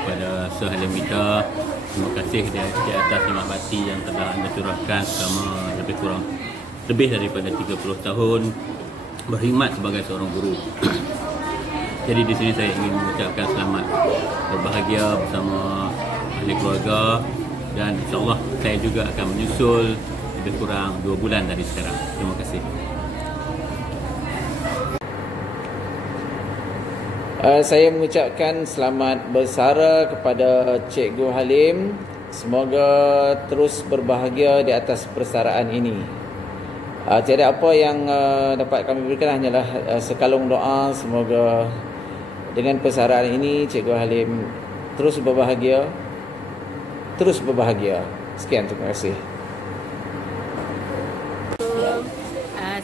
kepada Sehalim kita. Terima kasih di atas nikmat bakti yang telah anda curahkan selama lebih daripada 30 tahun berkhidmat sebagai seorang guru. Jadi di sini saya ingin mengucapkan selamat berbahagia bersama ahli keluarga, dan insyaAllah saya juga akan menyusul lebih kurang 2 bulan dari sekarang. Terima kasih. Saya mengucapkan selamat bersara kepada Cikgu Halim. Semoga terus berbahagia di atas persaraan ini. Tiada apa yang dapat kami berikan, hanyalah sekalung doa. Semoga dengan persaraan ini Cikgu Halim terus berbahagia. Sekian, terima kasih.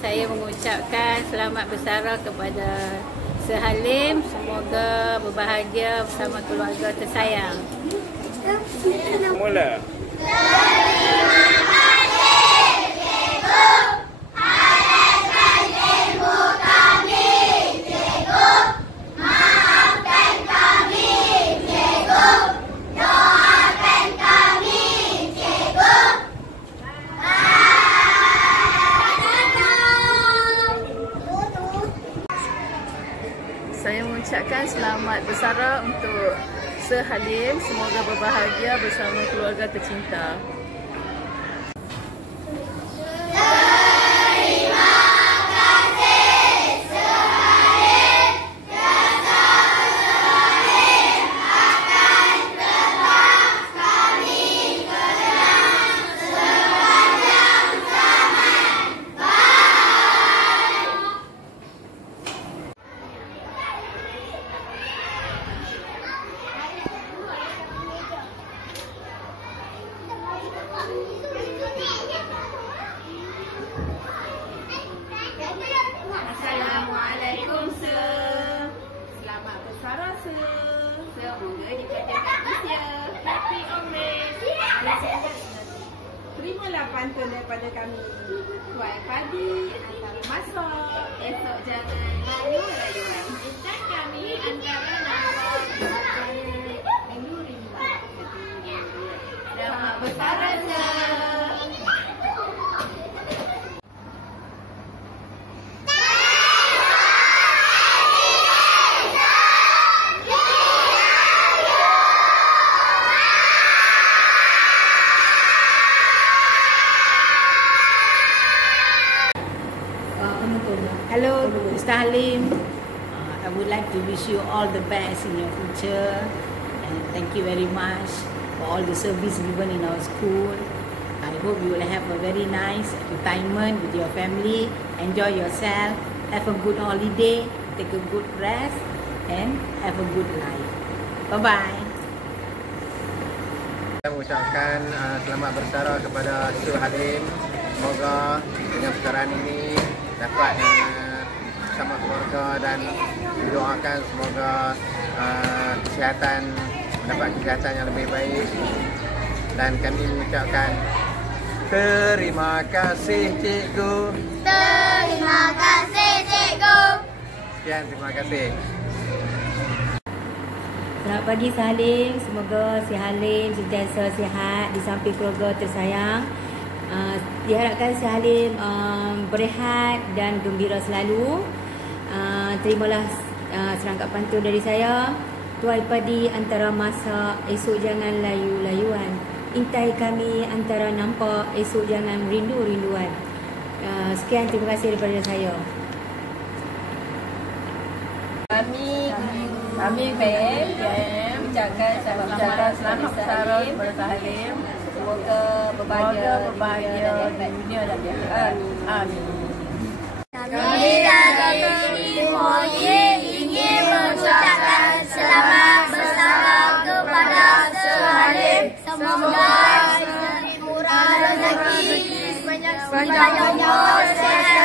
Saya mengucapkan selamat bersara kepada Sehalim. Semoga berbahagia bersama keluarga tersayang. Mula. Saya mengucapkan selamat bersara untuk Sehalim. Semoga berbahagia bersama keluarga tercinta. Assalamualaikum, Sir. Selamat bersara, Sir. Semoga dikatakan usia happy always. Terimalah pantun daripada kami. Tuai padi, antara masak. Esok jangan layu-layuan. Dan kami antara nampak. Rindu-rindu. Selamat bersara, Sir. Hello, Mr. Halim. I would like to wish you all the best in your future, and thank you very much for all the service given in our school. I hope you will have a very nice retirement with your family. Enjoy yourself, have a good holiday, take a good rest, and have a good life. Bye-bye. Saya mengucapkan selamat bersara kepada Cikgu Halim. Semoga dengan persaraan ini dapat bersama keluarga, dan didoakan semoga mendapat kesihatan yang lebih baik. Dan kami mengucapkan terima kasih Cikgu. Terima kasih Cikgu. Sekian, terima kasih. Selamat pagi Sehalim. Semoga Sehalim sentiasa sihat di samping keluarga tersayang. Diharapkan Sehalim berehat dan gembira selalu. Terimalah serangkap pantun dari saya. Tuai padi antara masak, esok jangan layu-layuan. Intai kami antara nampak, esok jangan rindu-rinduan. Sekian, terima kasih daripada saya. Kami ucapkan selamat bersara kepada Sehalim. Semoga berbahagia di dunia dan di akhirat. Amin. Kami dari Moji ingin mengucapkan selamat bersara kepada Sehalim. Semoga murah rezeki, panjang umur, sehat